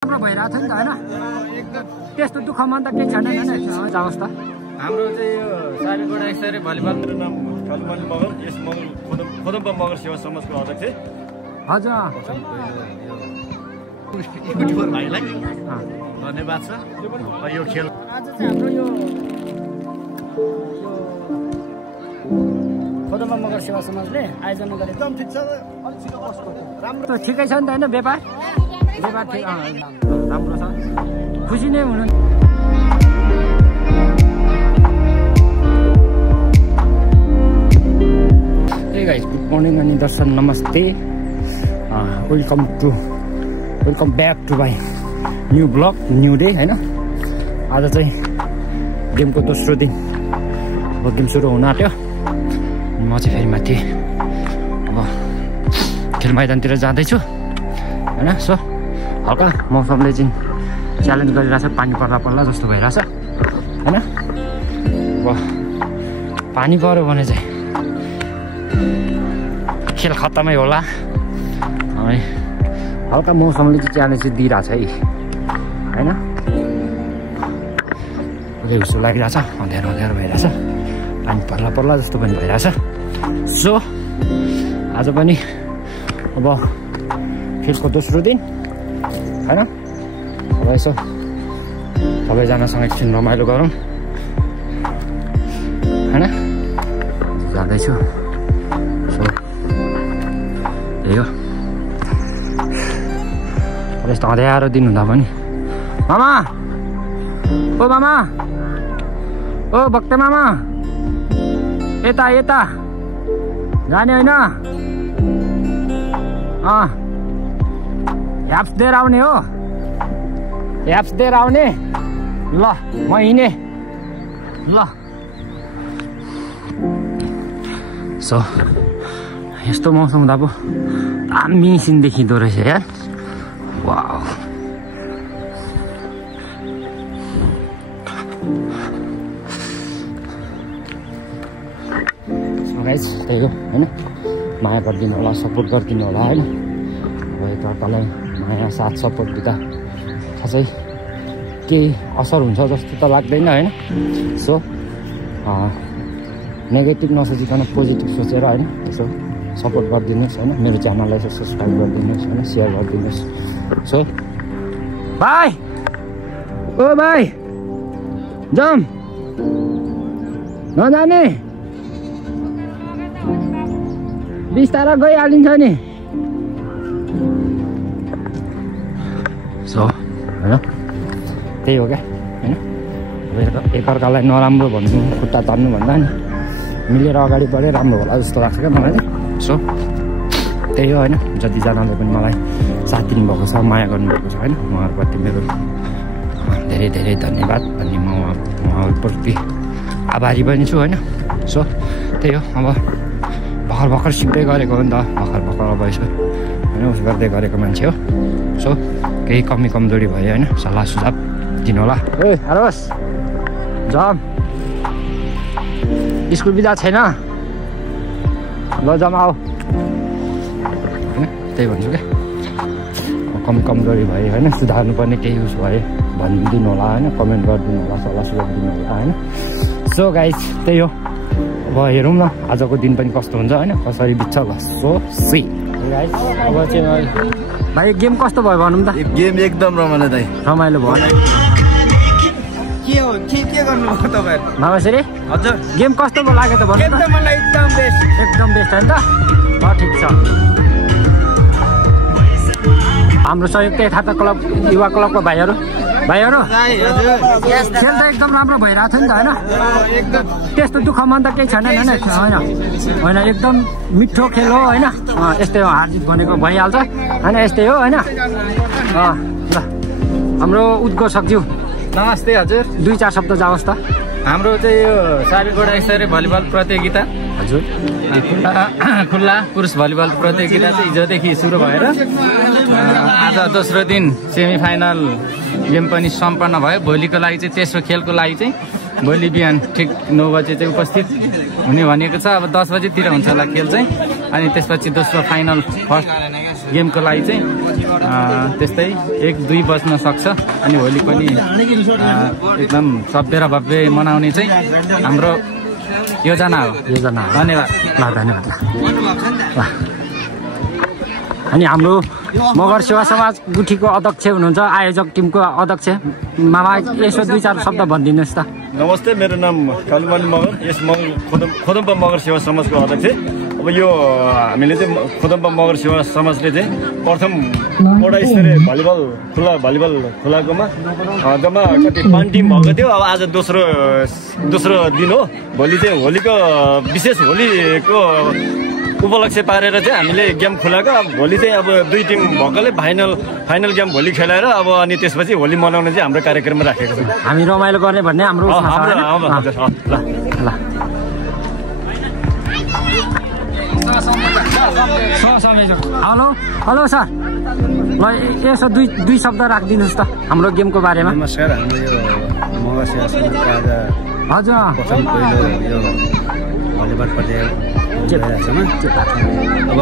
राम्रो भइरहेको थियो नि त हैन त्यस्तो दुःख मन त केही छैन हैन जाओस् त हाम्रो चाहिँ यो सारीबाट यसरी भलिबल नाम खलमल मगर यस मगर खोदम्पा मगर सेवा समाजको अध्यक्ष हजुर युट्युबर भाइलाई धन्यवाद छ यो खेल आज चाहिँ हाम्रो यो खोदम्पा मगर सेवा समाजले आयोजना गरेको एकदम ठिक छ अलि छिटो बस्नु राम्रो ठिकै छ नि त हैन व्यापार ठिक राम्रो छ खुसी नै हुनु हे गाइस गुड मर्निङ अनि दर्शन नमस्ते welcome back to my new blog new day हैन आज चाहिँ गेमको दोस्रो दिन अब गेम सुरु हुन आँट्यो म चाहिँ फेरि माथि अब खेल मैदानतिर जाँदैछु हैन सो हल्का मौसमले चाहिँ च्यालेन्ज गरिरहेछ पानी पर्ला जस्तो भइरहेछ हैन अब पानी पर्यो भने चाहिँ खेल खत्तमै होला अनि हल्का मौसमले चाहिँ च्यालेन्ज चाहिँ दिइरहेछ है हैन उसो लागिरहेछ अँध्यारो भइरहेछ पानी पर्ला जस्तो पनि भइरहेछ सो आज पनि अब खेलको दोस्रो दिन हैन अब यसो सबैजनासँग एकछिन रमाइलो गरौँ हैन जाँदैछु सो त्यही हो अब यस्तो अँध्यारो दिन हुँदा पनि मामा ओ भक्त मामा यता जाने होइन एप्स दिएर आउने हो एप्स दिएर आउने ल म हिँडे ल सो यस्तो मौसम हुँदा पो दामी सिन देखिँदो रहेछ यार वाउ गाइस त्यही हो हैन माया गरिदिनु होला सपोर्ट गरिदिनु होला हैन अब एकअर्कालाई माया साथ सपोर्ट दिँदा खासै केही असर हुन्छ जस्तो त लाग्दैन हैन सो नेगेटिभ नसोचिकन पोजिटिभ सोचेर हैन यसो सपोर्ट गरिदिनुहोस् हैन मेरो च्यानललाई यसो सब्सक्राइब गरिदिनुहोस् हैन सेयर गरिदिनुहोस् सो भाइ ओ भाइ जाम नजाने बिस्तारा गइहालिन्छ नि सो हैन त्यही हो क्या हैन एकअर्कालाई नराम्रो भन्नु खुट्टा तान्नु भन्दा नि मिलेर अगाडि बढे राम्रो होला जस्तो लाग्छ क्या मलाई सो त्यही हो हैन जतिजनाले पनि मलाई साथ दिनुभएको छ माया गर्नुभएको छ हैन उहाँहरूप्रति मेरो धेरै धन्यवाद अनि म उहाँहरूप्रति आभारी पनि छु हैन सो त्यही हो अब भर्खर सिक्दै गरेको हो नि त भर्खर अब यसो होइन उस गर्दै गरेको मान्छे हो सो केही कमी कमजोरी भयो होइन सल्लाह सुझाव दिनु होला ए हेरोस् जम स्कुल बिदा छैन ल जम आऊ होइन त्यही भन्छु क्या कमी कमजोरी भयो होइन सुधार्नुपर्ने केही उस भयो भनिदिनु होला होइन कमेन्ट गरिदिनु होला सल्लाह सुझाव दिनु होला होइन सो गाइस त्यही हो अब हेरौँ न आजको दिन पनि कस्तो हुन्छ होइन कसरी बित्छ सो सी अब चाहिँ भाइ गेम कस्तो भयो भनौँ त गेम एकदम रमाइलो दाइ रमाइलो भयो के गर्नुभयो तपाईहरु मामाश्री हजुर गेम कस्तो लाग्यो त भन्नु एकदम मलाई एकदम बेस्ट होइन त ल ठिक छ हाम्रो संयुक्त यथार्थ क्लब युवा क्लबको भाइहरू खेल त एकदम राम्रो भइरहेको थियो नि त होइन त्यस्तो दुःख मन त केही छैन होइन एकदम मिठो खेल हो होइन यस्तै हो हार जित भनेको भइहाल्छ होइन यस्तै हो होइन ल हाम्रो उद्घोषकज्यू नमस्ते हजुर 2-4 शब्द जाओस् त हाम्रो चाहिँ यो सारीबाट यसरी भलिबल प्रतियोगिता हजुर खुल्ला पुरुष भलिबल प्रतियोगिता चाहिँ हिजोदेखि सुरु भएर आज दोस्रो दिन सेमी फाइनल गेम पनि सम्पन्न भयो भोलिको लागि चाहिँ तेस्रो खेलको लागि चाहिँ भोलि बिहान ठिक 9 बजे चाहिँ उपस्थित हुने भनेको छ अब 10 बजेतिर हुन्छ होला खेल चाहिँ अनि त्यसपछि दोस्रो फाइनल फर्स्ट गेमको लागि चाहिँ त्यस्तै 1-2 बज्न सक्छ। अनि होली पनि एकदम सभ्य र भव्य मनाउने चाहिँ हाम्रो योजना हो। धन्यवाद। धन्यवाद। अनि हाम्रो मगर सेवा समाज गुठीको अध्यक्ष हुनुहुन्छ, आयोजक टिमको अध्यक्ष मामा, यसो 2-4 शब्द भनिदिनुहोस् त। नमस्ते, मेरो नाम कालुमणि मगर, यस खोदम्पा मगर सेवा समाजको अध्यक्ष। अब यो हामीले चाहिँ खोदम्पा मगर सेवा समाजले चाहिँ प्रथम वडा स्तरीय भलिबल खुलाकोमा जम्मा कति 5 टिम भएको थियो। अब आज दोस्रो दिन हो। भोलि चाहिँ होलीको विशेष होलीको उपलक्ष्य पारेर चाहिँ हामीले गेम खुलाएको। भोलि चाहिँ अब 2 टिम भएकोले फाइनल गेम भोलि खेलाएर अब अनि त्यसपछि होली मनाउने चाहिँ हाम्रो कार्यक्रम राखेको छ। हामी रमाइलो गर्ने भन्ने हाम्रो हेलो सर, ल यसो 2 शब्द राखिदिनुहोस् त हाम्रो गेमको बारेमा। नमस्कार, हाम्रो यो मगर सेवा समाजको आज हजुर पहिलो यो भलिबल प्रतियोगिता अब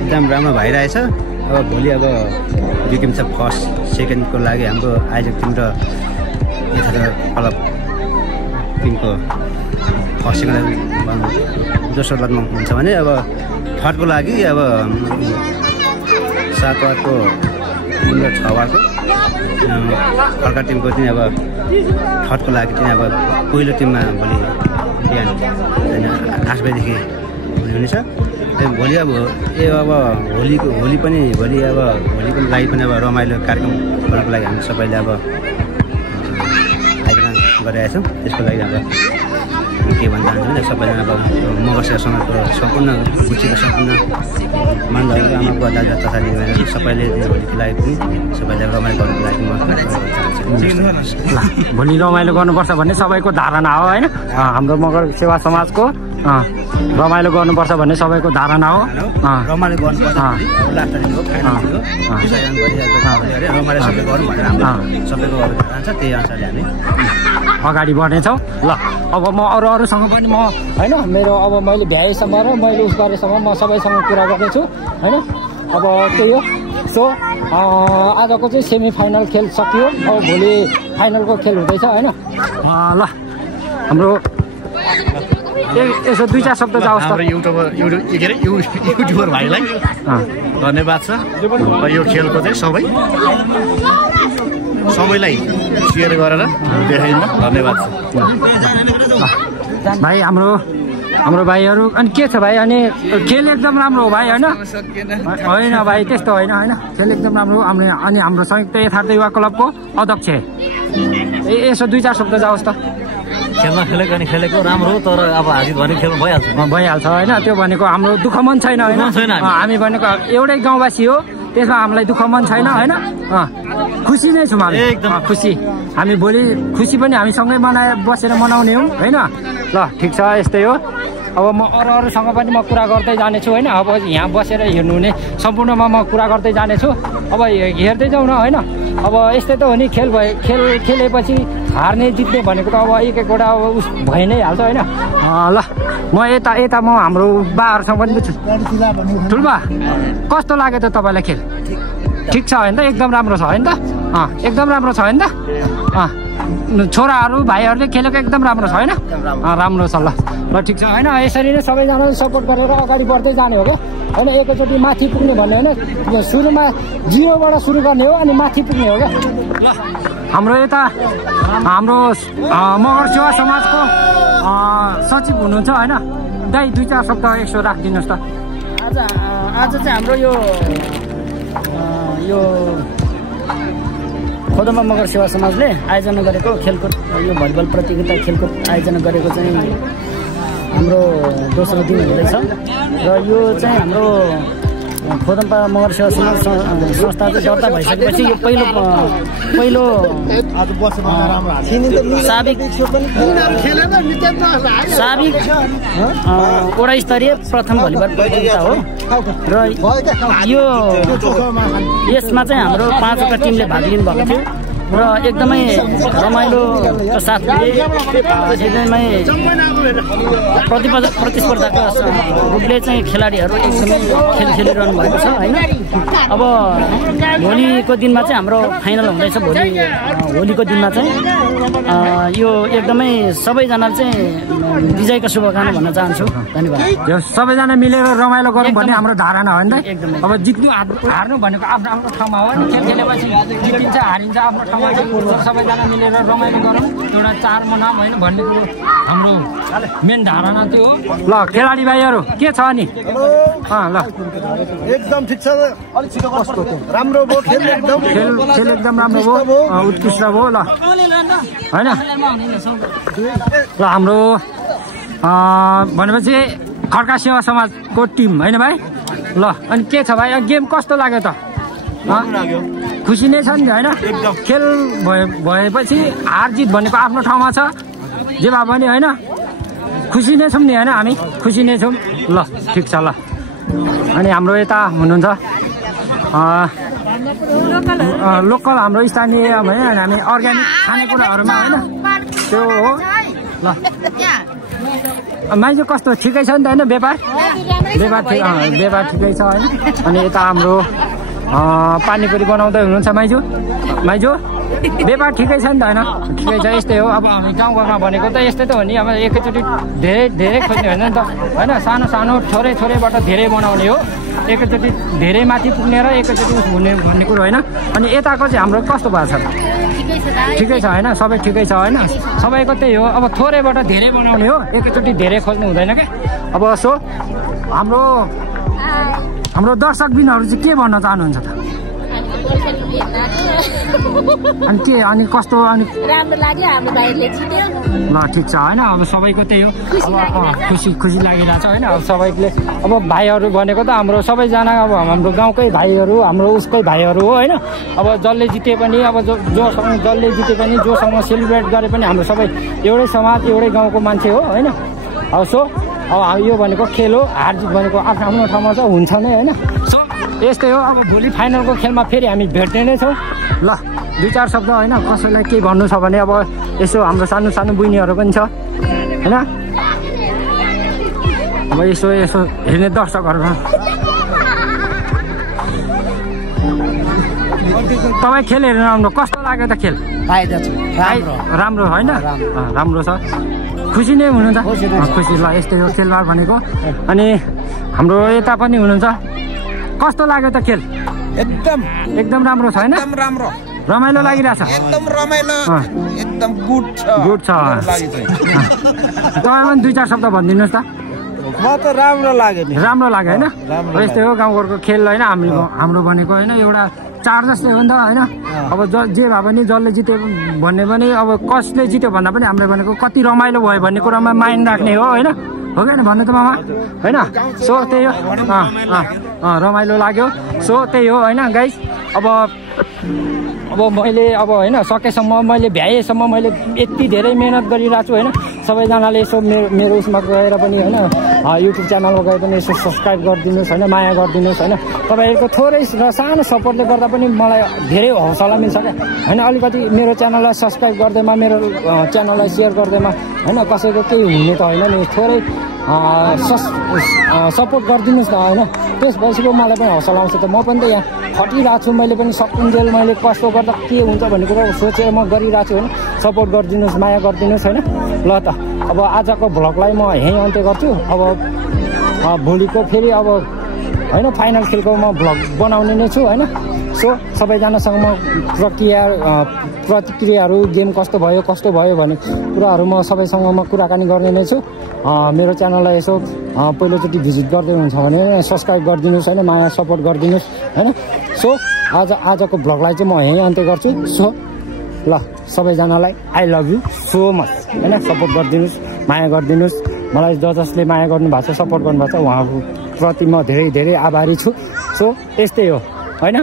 एकदम राम्रो भइरहेछ। अब भोलि अब 2 टिम छ, फर्स्ट सेकेन्डको लागि हाम्रो आयोजक टिम र क्लब टिमको फर्स्ट सेकेन्ड दोस्रो दलमा हुन्छ भने अब थर्डको लागि अब 7 वारको टिम र 6 वारको अर्का टिमको चाहिँ अब थर्डको लागि चाहिँ अब पहिलो टिममा भोलि बिहान 8 बजीदेखि हुनेछ। भोलि अब होली पनि भोलि अब होलीको लागि पनि अब रमाइलो कार्यक्रम गर्नको लागि हामी सबैले अब आयोजना गरिरहेका छौँ। त्यसको लागि अब के भन्न चाहन्छु भने सबैजना अब मगर सेवा समाजको सम्पूर्ण गुठीको सम्पूर्ण मानदण्ड आमा बुवा दाजु तथा दिदीबहिनी सबैले होलीको लागि पनि सबैले रमाइलो गर्नुको लागि म भोलि रमाइलो गर्नुपर्छ भन्ने सबैको धारणा हो होइन। हाम्रो मगर सेवा समाजको रमाइलो गर्नुपर्छ भन्ने सबैको धारणा हो। रमाइलो गर्नुपर्छ सबैको धारणा छ, त्यही अनुसारले हामी अगाडि बढ्नेछौँ। ल अब म अरूसँग पनि म होइन मेरो अब मैले भ्याएसम्म र मैले उस गरेसम्म म सबैसँग कुरा गर्नेछु होइन। अब त्यही हो। सो आजको चाहिँ सेमी फाइनल खेल सकियो। अब भोलि फाइनलको खेल हुँदैछ होइन। ल हाम्रो यसो 2-4 शब्द जाओस् त। युट्युबर भाइलाई धन्यवाद छ। यो खेलको चाहिँ सबैलाई सेयर गरेर देखाइदिनु धन्यवाद छ भाइ। हाम्रो भाइहरू अनि के छ भाइ? अनि खेल एकदम राम्रो हो भाइ होइन भाइ त्यस्तो होइन खेल एकदम राम्रो। अनि हाम्रो संयुक्त यथार्थ युवा क्लबको अध्यक्ष यसो 2-4 शब्द जाओस् त। खेल्न खेलेको राम्रो, तर अब हाजिर भने खेल्नु भइहाल्छ होइन। त्यो भनेको हाम्रो दुःख मन छैन होइन। हामी भनेको एउटै गाउँवासी हो, त्यसमा हामीलाई दुःख मन छैन होइन। खुसी नै छौँ हामी, खुसी। हामी भोलि खुसी पनि हामीसँगै बसेर मनाउने हौँ होइन। ल ठिक छ, यस्तै हो। अब म अरूसँग पनि म कुरा गर्दै जानेछु होइन। अब यहाँ बसेर हेर्नुहुने सम्पूर्णमा म कुरा गर्दै जानेछु। अब हेर्दै जाउँ न होइन। अब यस्तै त हो नि, खेलेपछि हार्ने जित्ने भनेको त अब एक-एकवटा अब उस भइ नै हाल्छ होइन। ल म यता म हाम्रो बाहरूसँग पनि ठुल्बा कस्तो लाग्यो त तपाईँलाई खेल? ठिक छ होइन त? एकदम राम्रो छ होइन त? एकदम राम्रो छ होइन त? छोराहरू भाइहरूले खेलेको एकदम राम्रो छ होइन? राम्रो छ। ल ठिक छ होइन। यसरी नै सबैजनाले सपोर्ट गरेर अगाडि बढ्दै जाने हो क्या होइन। एकैचोटि माथि पुग्ने भन्ने होइन, सुरुमा 0बाट सुरु गर्ने हो अनि माथि पुग्ने हो क्या। ल हाम्रो यता हाम्रो मगर सेवा समाजको सचिव हुनुहुन्छ होइन। दाइ 2-4 शब्द यसो राखिदिनुहोस् त। आज चाहिँ हाम्रो यो खोदम्पा मगर सेवा समाजले आयोजना गरेको खेलकुद यो भलिबल प्रतियोगिता खेलकुद आयोजना गरेको चाहिँ हाम्रो दोस्रो दिन हुँदैछ। र यो चाहिँ हाम्रो खोदम्पा मगर सेवा समाज संस्था चाहिँ दर्ता भइसकेपछि यो पहिलो साबिक वडा स्तरीय प्रथम भलिबल प्रतियोगिता हो। र यसमा चाहिँ हाम्रो 5वटा टिमले भाग लिनुभएको थियो। र एकदमै रमाइलोको साथले एकदमै प्रतिस्पर्धाको रूपले चाहिँ खेलाडीहरू एकदमै खेल खेलिरहनु भएको छ होइन। अब भोलिको दिनमा चाहिँ हाम्रो फाइनल हुँदैछ। भोलि होलीको दिनमा चाहिँ यो एकदमै सबैजनाले चाहिँ विजयका शुभकामना भन्न चाहन्छु। धन्यवाद। यो सबैजना मिलेर रमाइलो गरौँ भन्ने हाम्रो धारणा हो नि त। एकदमै। अब जित्नु हार्नु भनेको आफ्नो आफ्नो ठाउँमा हो। खेल खेलेपछि जितिन्छ हारिन्छ आफ्नो ठाउँमा। सबैजना मिलेर रमाइलो गरौँ, एउटा चाड मनाऊँ होइन भन्ने कुरो हाम्रो मेन धारणा त्यो हो। ल खेलाडी भाइहरू के छ नि? ल एकदम ठिक छ। अलिक छिटो कस्तो राम्रो भयो खेल एकदम राम्रो भयो, उत्कृष्ट भयो। ल होइन ल हाम्रो भनेपछि खड्का सेवा समाजको टिम होइन भाइ? ल अनि के छ भाइ गेम कस्तो लाग्यो त? खुसी नै छ नि होइन? खेल भएपछि हार जित भनेको आफ्नो ठाउँमा छ। जे भए पनि होइन खुसी नै छौँ नि होइन? हामी खुसी नै छौँ। ल ठिक छ। ल अनि हाम्रो यता हुनुहुन्छ लोकल हाम्रो स्थानीय होइन हामी अर्ग्यानिक खानेकुराहरूमा होइन त्यो हो। ल माइजो कस्तो ठिकै छ नि त होइन? व्यापार ठिकै छ होइन? अनि यता हाम्रो पानीपुरी बनाउँदै हुनुहुन्छ माइजो व्यापार ठिकै छ नि त होइन? ठिकै छ। यस्तै हो अब हामी गाउँघरमा भनेको त यस्तै त हो नि। अब एकैचोटि धेरै खोज्ने होइन नि त होइन? सानो थोरैबाट धेरै बनाउने हो। एकैचोटि धेरै माथि पुग्ने र एकैचोटि हुने भन्ने कुरो होइन। अनि यताको चाहिँ हाम्रो कस्तो भएको छ? ठिकै छ होइन? सबै ठिकै छ होइन? सबैको त्यही हो। अब थोरैबाट धेरै बनाउने हो, एकैचोटि धेरै खोज्नु हुँदैन क्या। अब सो हाम्रो दर्शकबिनहरू चाहिँ के भन्न चाहनुहुन्छ त? अनि के अनि कस्तो अनि राम्रो लाग्यो हाम्रो भाइले जित्यो। ल ठिक छ होइन? अब सबैको त्यही हो। अब खुसी लागिरहेछ होइन? अब सबैले अब भाइहरू भनेको त हाम्रो सबैजना अब हाम्रो गाउँकै भाइहरू हाम्रो उसकै भाइहरू हो होइन? अब जसले जिते पनि अब जसले जिते पनि जोसँग सेलिब्रेट गरे पनि हाम्रो सबै एउटै समाज एउटै गाउँको मान्छे हो होइन? अब सो अब यो भनेको खेल हो। हार जित भनेको आफ्नो ठाउँमा चाहिँ हुन्छ नै होइन? सो यस्तै हो। अब भोलि फाइनलको खेलमा फेरि हामी भेट्ने नै छौँ। ल 2-4 शब्द होइन कसैलाई केही भन्नु छ भने अब यसो हाम्रो सानो बहिनीहरू पनि छ होइन? अब यसो हेर्ने दर्शकहरूमा तपाईँ खेल हेरेर आउनु कस्तो लाग्यो त? खेल राम्रो होइन? राम्रो छ। खुसी नै हुनुहुन्छ? खुसी। ल यस्तै हो खेलबाड भनेको। अनि हाम्रो यता पनि हुनुहुन्छ कस्तो लाग्यो त खेल? एकदम राम्रो छ होइन? रमाइलो लागिरहेछ? एकदम रमाइलो एकदम गुड छ। तपाईँ पनि 2-4 शब्द भनिदिनुहोस् त। म त राम्रो लाग्यो नि। राम्रो लाग्यो होइन? यस्तै हो गाउँघरको खेल होइन? हाम्रो भनेको होइन एउटा चाड जस्तै हो नि त होइन? अब जे भए पनि जसले जित्यो भन्ने पनि अब कसले जित्यो भन्दा पनि हामीले भनेको कति रमाइलो भयो भन्ने कुरामा माइन्ड राख्ने हो होइन? हो कि भन्नु त मामा होइन? सो त्यही हो। रमाइलो लाग्यो। सो त्यही हो होइन गाइस? अब मैले अब होइन सकेसम्म मैले भ्याएसम्म मैले यति धेरै मेहनत गरिरहेको छु होइन? सबैजनाले यसो मेरो उसमा गएर पनि होइन युट्युब च्यानलमा गएर पनि यसो सब्सक्राइब गरिदिनुहोस् होइन? माया गरिदिनुहोस् होइन? तपाईँहरूको थोरै र सानो सपोर्टले गर्दा पनि मलाई धेरै हौसला मिल्छ क्या होइन? अलिकति मेरो च्यानललाई सब्सक्राइब गर्दैमा मेरो च्यानललाई सेयर गर्दैमा होइन कसैको केही हुने त होइन नि। थोरै सपोर्ट गरिदिनुहोस् न होइन? त्यसपछि पो मलाई पनि हौसला आउँछ त। म पनि त यहाँ खटिरहेको छु। मैले पनि सकिन्जेल मैले कस्तो गर्दा के हुन्छ भन्ने कुरो सोचेर म गरिरहेको छु होइन? सपोर्ट गरिदिनुहोस्, माया गरिदिनुहोस् होइन? ल त अब आजको भ्लगलाई म यहीँ अन्त्य गर्छु। अब भोलिको फेरि अब होइन फाइनल खेलको म भ्लग बनाउने नै छु होइन? सो सबैजनासँग म प्रतिक्रियाहरू गेम कस्तो भयो भन्ने कुराहरू म सबैसँग म कुराकानी गर्ने नै छु। मेरो च्यानललाई यसो पहिलोचोटि भिजिट गर्दै हुन्छ भने सब्सक्राइब गरिदिनुहोस् होइन? माया सपोर्ट गरिदिनुहोस् होइन? सो आजको भ्लगलाई चाहिँ म यहीँ अन्त्य गर्छु। सो ल सबैजनालाई I love you so much होइन? सपोर्ट गरिदिनुहोस्, माया गरिदिनुहोस्। मलाई जसले माया गर्नुभएको छ सपोर्ट गर्नुभएको छ उहाँको प्रति म धेरै आभारी छु। सो यस्तै हो होइन?